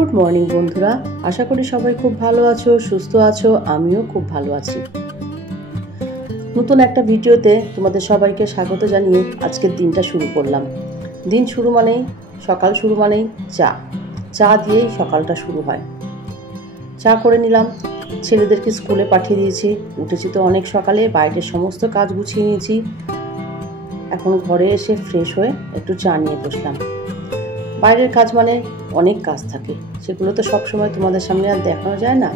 Good morning বন্ধুরা, আশা করি সবাই খুব ভালো আছো, সুস্থ আছো। আমিও খুব ভালো আছি। নতুন একটা ভিডিওতে তোমাদের সবাইকে স্বাগত জানিয়ে আজকের দিনটা শুরু করলাম। দিন শুরু মানেই, সকাল শুরু মানেই চা দিয়েই সকালটা শুরু হয়। চা করে নিলাম, ছেলেদেরকে স্কুলে পাঠিয়ে দিয়েছি। উঠেছি তো অনেক সকালে, বাইরের সমস্ত কাজ গুছিয়ে নিয়েছি। এখন ঘরে এসে ফ্রেশ হয়ে একটু চা নিয়ে বসলাম। বাইরের কাজ মানে অনেক কাজ থাকে, সেগুলো তো সবসময় তোমাদের সামনে আর দেখানো যায় না।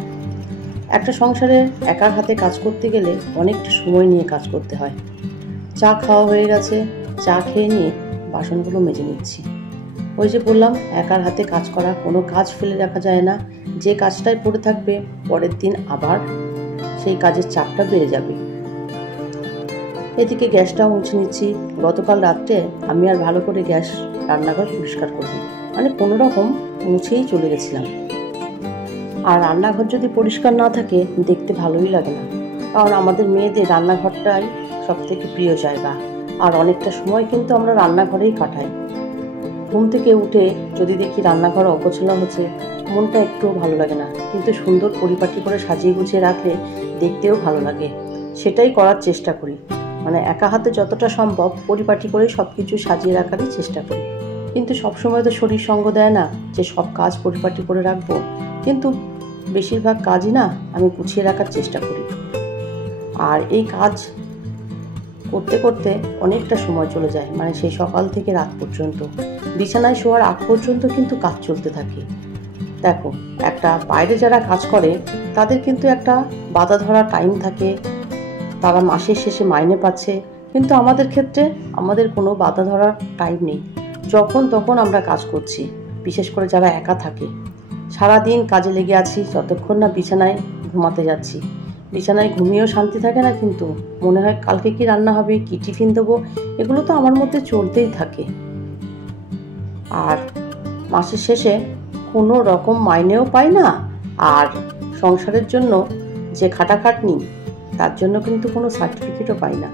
একটা সংসারে একার হাতে কাজ করতে গেলে অনেকটা সময় নিয়ে কাজ করতে হয়। চা খাওয়া হয়ে গেছে, চা খেয়ে নিয়ে বাসনগুলো মেজে নিচ্ছি। ওই যে বললাম, একার হাতে কাজ করা, কোনো কাজ ফেলে রাখা যায় না। যে কাজটাই পড়ে থাকবে পরের দিন আবার সেই কাজের চাপটা বেড়ে যাবে। এদিকে গ্যাসটাও মুছে নিচ্ছি। গতকাল রাত্রে আমি আর ভালো করে রান্নাঘর পরিষ্কার করিনি, মানে কোনো রকম মুছেই চলে গেছিলাম। আর রান্নাঘর যদি পরিষ্কার না থাকে দেখতে ভালোই লাগে না, কারণ আমাদের মেয়েদের রান্নাঘরটাই সব থেকে প্রিয় জায়গা। আর অনেকটা সময় কিন্তু আমরা রান্নাঘরেই কাটাই। ঘুম থেকে উঠে যদি দেখি রান্নাঘর অগোছালো হচ্ছে, মনটা একটুও ভালো লাগে না। কিন্তু সুন্দর পরিপাটি করে সাজিয়ে গুছিয়ে রাখলে দেখতেও ভালো লাগে। সেটাই করার চেষ্টা করি, মানে একা হাতে যতটা সম্ভব পরিপাটি করে সব কিছু সাজিয়ে রাখারই চেষ্টা করি। কিন্তু সবসময় তো শরীর সঙ্গ দেয় না যে সব কাজ পরিপাটি করে রাখবো, কিন্তু বেশিরভাগ কাজই না আমি গুছিয়ে রাখার চেষ্টা করি। আর এই কাজ করতে করতে অনেকটা সময় চলে যায়, মানে সেই সকাল থেকে রাত পর্যন্ত, বিছানায় শোয়ার আগ পর্যন্ত কিন্তু কাজ চলতে থাকে। দেখো, একটা বাইরে যারা কাজ করে তাদের কিন্তু একটা বাধা ধরা টাইম থাকে, তারা মাসের শেষে মাইনে পাচ্ছে। কিন্তু আমাদের ক্ষেত্রে আমাদের কোনো বাধা ধরার টাইম নেই, যখন তখন আমরা কাজ করছি। বিশেষ করে যারা একা থাকে, সারাদিন কাজে লেগে আছি, যতক্ষণ না বিছানায় ঘুমাতে যাচ্ছি। বিছানায় ঘুমিয়েও শান্তি থাকে না, কিন্তু মনে হয় কালকে কি রান্না হবে, কি টিফিন দেবো, এগুলো তো আমার মধ্যে চলতেই থাকে। আর মাসের শেষে কোনো রকম মাইনেও পাই না, আর সংসারের জন্য যে খাটাখাটনি তার জন্য কিন্তু কোনো সার্টিফিকেটও পাই না।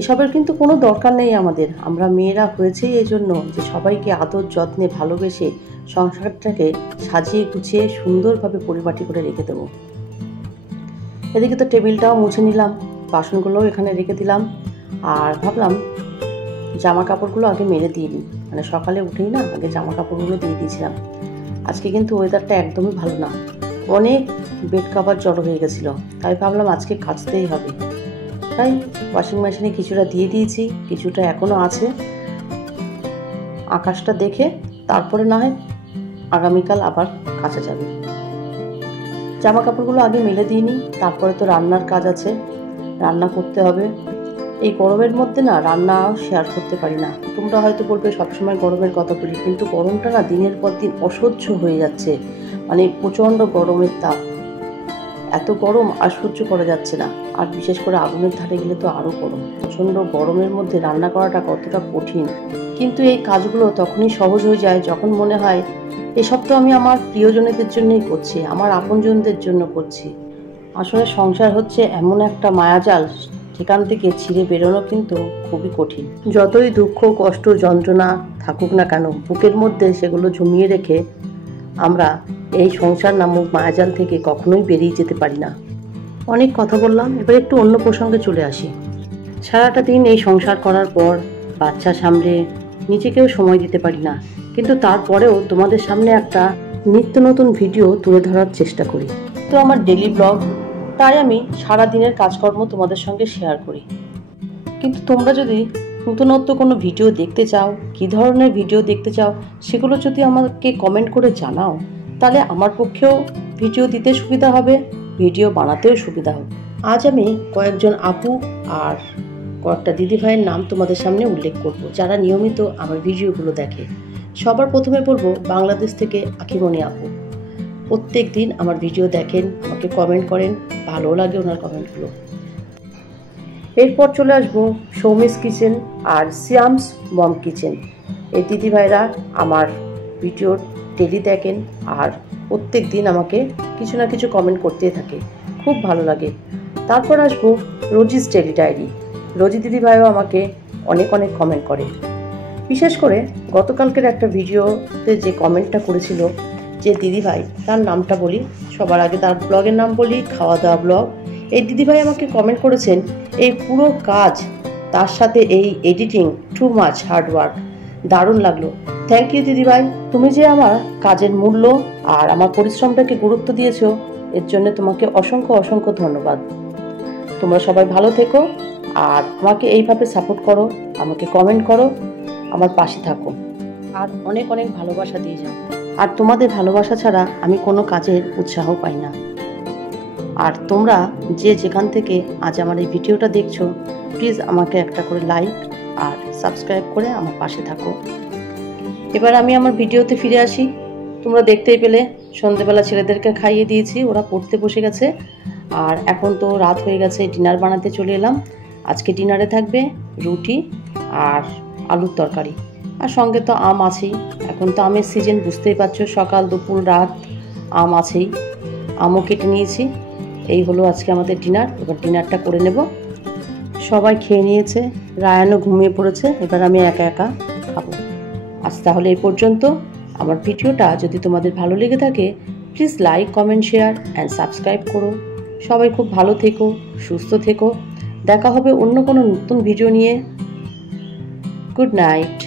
এসবের কিন্তু কোনো দরকার নেই আমাদের। আমরা মেয়েরা হয়েছেই এই জন্য যে সবাইকে আদর যত্নে ভালোবেসে সংসারটাকে সাজিয়ে গুছিয়ে সুন্দরভাবে পরিপাটি করে রেখে দেবো। এদিকে তো টেবিলটাও মুছে নিলাম, বাসনগুলোও এখানে রেখে দিলাম। আর ভাবলাম জামা কাপড়গুলো আগে মেলে দিয়ে দিই, মানে সকালে উঠেই না আগে জামা কাপড়গুলো দিয়ে দিয়েছিলাম। আজকে কিন্তু ওয়েদারটা একদমই ভালো না, অনেক বেড কাভার জড়ো হয়ে গেছিলো, তাই ভাবলাম আজকে কাচতেই হবে। তাই ওয়াশিং মেশিনে কিছুটা দিয়ে দিয়েছি, কিছুটা এখনও আছে। আকাশটা দেখে তারপরে না হয় আগামীকাল আবার কাচা যাবে। জামা কাপড়গুলো আগে মেলে দিইনি, তারপরে তো রান্নার কাজ আছে, রান্না করতে হবে। এই গরমের মধ্যে না রান্না শেয়ার করতে পারি না। তোমরা হয়তো বলবে সবসময় গরমের কথা বলি, কিন্তু গরমটা না দিনের পর দিন অসহ্য হয়ে যাচ্ছে, মানে প্রচণ্ড গরমের তাপ। এত গরম আর সহ্য করা যাচ্ছে না। আর বিশেষ করে আগুনের ধারে গেলে তো আরও গরম। প্রচণ্ড গরমের মধ্যে রান্না করাটা কতটা কঠিন, কিন্তু এই কাজগুলো তখনই সহজ হয়ে যায় যখন মনে হয় এসব তো আমি আমার প্রিয়জনেদের জন্যই করছি, আমার আপনজনদের জন্য করছি। আসলে সংসার হচ্ছে এমন একটা মায়াজাল, সেখান থেকে ছিঁড়ে বেরোনো কিন্তু খুবই কঠিন। যতই দুঃখ কষ্ট যন্ত্রণা থাকুক না কেন, বুকের মধ্যে সেগুলো জমিয়ে রেখে আমরা এই সংসার নামক মায়াজাল থেকে কখনোই বেরিয়ে যেতে পারি না। অনেক কথা বললাম, এবার একটু অন্য প্রসঙ্গে চলে আসি। সারাটা দিন এই সংসার করার পর বাচ্চা সামলে নিজেকেও সময় দিতে পারি না, কিন্তু তারপরেও তোমাদের সামনে একটা নিত্য নতুন ভিডিও তুলে ধরার চেষ্টা করি। তো আমার ডেলি ব্লগ, তাই আমি সারা দিনের কাজকর্ম তোমাদের সঙ্গে শেয়ার করি। কিন্তু তোমরা যদি নতুনত্ব কোনো ভিডিও দেখতে চাও, কী ধরনের ভিডিও দেখতে চাও, সেগুলো যদি আমাকে কমেন্ট করে জানাও, তাহলে আমার পক্ষেও ভিডিও দিতে সুবিধা হবে, ভিডিও বানাতেও সুবিধা হবে। আজ আমি কয়েকজন আপু আর কয়েকটা দিদিভাইয়ের নাম তোমাদের সামনে উল্লেখ করব, যারা নিয়মিত আমার ভিডিওগুলো দেখে। সবার প্রথমে বলবো বাংলাদেশ থেকে আখিমণি আপু। প্রত্যেক দিন আমার ভিডিও দেখেন, আমাকে কমেন্ট করেন, ভালো লাগে ওনার কমেন্টগুলো। এরপর চলে আসবো সৌমিস কিচেন আর সিয়ামস মম কিচেন। এই দিদিভাইরা আমার ভিডিওর ডেলি দেখেন আর প্রত্যেক দিন আমাকে কিছু না কিছু কমেন্ট করতেই থাকে, খুব ভালো লাগে। তারপর আসবো রোজিস ডেলি ডায়েরি। রোজি দিদিভাইও আমাকে অনেক অনেক কমেন্ট করে। বিশেষ করে গতকালকের একটা ভিডিওতে যে কমেন্টটা করেছিল যে দিদিভাই, তার নামটা বলি, সবার আগে তার ব্লগের নাম বলি, খাওয়া দাওয়া ব্লগ। এই দিদিভাই আমাকে কমেন্ট করেছেন এই পুরো কাজ, তার সাথে এই editing, too much hard work, দারুণ লাগলো। থ্যাংক ইউ দিদিভাই, তুমি যে আমার কাজের মূল্য আর আমার পরিশ্রমটাকে গুরুত্ব দিয়েছো, এর জন্য তোমাকে অসংখ্য অসংখ্য ধন্যবাদ। তোমরা সবাই ভালো থেকো আর আমাকে এইভাবে সাপোর্ট করো, আমাকে কমেন্ট করো, আমার পাশে থাকো আর অনেক অনেক ভালোবাসা দিয়ে যাও। আর তোমাদের ভালোবাসা ছাড়া আমি কোনো কাজের উৎসাহ পাই না। আর তোমরা যে যেখান থেকে আজ আমার এই ভিডিওটা দেখছো, প্লিজ আমাকে একটা করে লাইক আর সাবস্ক্রাইব করে আমার পাশে থাকো। এবার আমি আমার ভিডিওতে ফিরে আসি। তোমরা দেখতেই পেলে সন্ধেবেলা ছেলেদেরকে খাইয়ে দিয়েছি, ওরা পড়তে বসে গেছে। আর এখন তো রাত হয়ে গেছে, ডিনার বানাতে চলে এলাম। আজকে ডিনারে থাকবে রুটি আর আলুর তরকারি, আর সঙ্গে তো আম আছেই। এখন তো আমের সিজন, বুঝতেই পারছো, সকাল দুপুর রাত আম আছেই। আমও কেটে নিয়েছি। এই হলো আজকে আমাদের ডিনার। এবার ডিনারটা করে নেব। সবাই খেয়ে নিয়েছে, রায়ানও ঘুমিয়ে পড়েছে, এবার আমি একা একা খাবো। আজ তাহলে এই পর্যন্ত। আমার ভিডিওটা যদি তোমাদের ভালো লেগে থাকে, please like, comment, share and subscribe করো। সবাই খুব ভালো থেকো, সুস্থ থেকো। দেখা হবে অন্য কোনো নতুন ভিডিও নিয়ে। Good night.